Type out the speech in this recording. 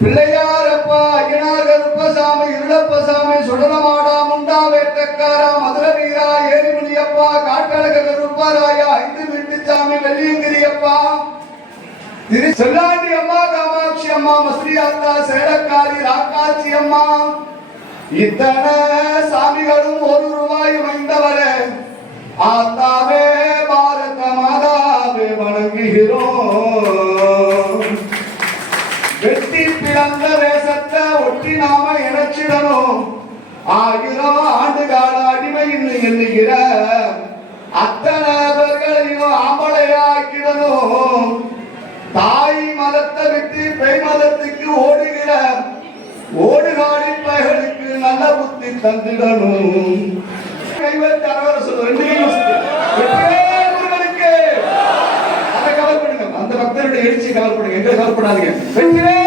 பிள்ளையாரப்பா ஐயனார் கருப்பசாமி இருளப்பசாமி சுடலமாடா முண்டா வேட்டக்காரா மதுர வீரா ஏரிமணியப்பா காட்டழக கருப்பராயா ஐந்து வீட்டுச்சாமி வெள்ளியங்கிரியப்பா. திரு செல்லாண்டி அம்மா காமாட்சி அம்மா மஸ்ரியாத்தா சேலக்காரி ராக்காட்சி அம்மா. இத்தனை சாமிகளும் ஒரு ரூபாய் அமைந்தவரே. ஆத்த செய்கிறோம். வெட்டி பிளந்த தேசத்தை ஒட்டி நாம இணைச்சிடணும். ஆயிரம் ஆண்டு கால அடிமை எண்ணுகிற அத்தனை பேர்களையும் ஆம்பளையாக்கிடணும். தாய் மதத்தை விட்டு பெய் மதத்துக்கு ஓடுகிற ஓடுகாடி பயர்களுக்கு நல்ல புத்தி தந்திடணும். கவலைப்படுங்க எங்களை கவலைப்படாதீங்க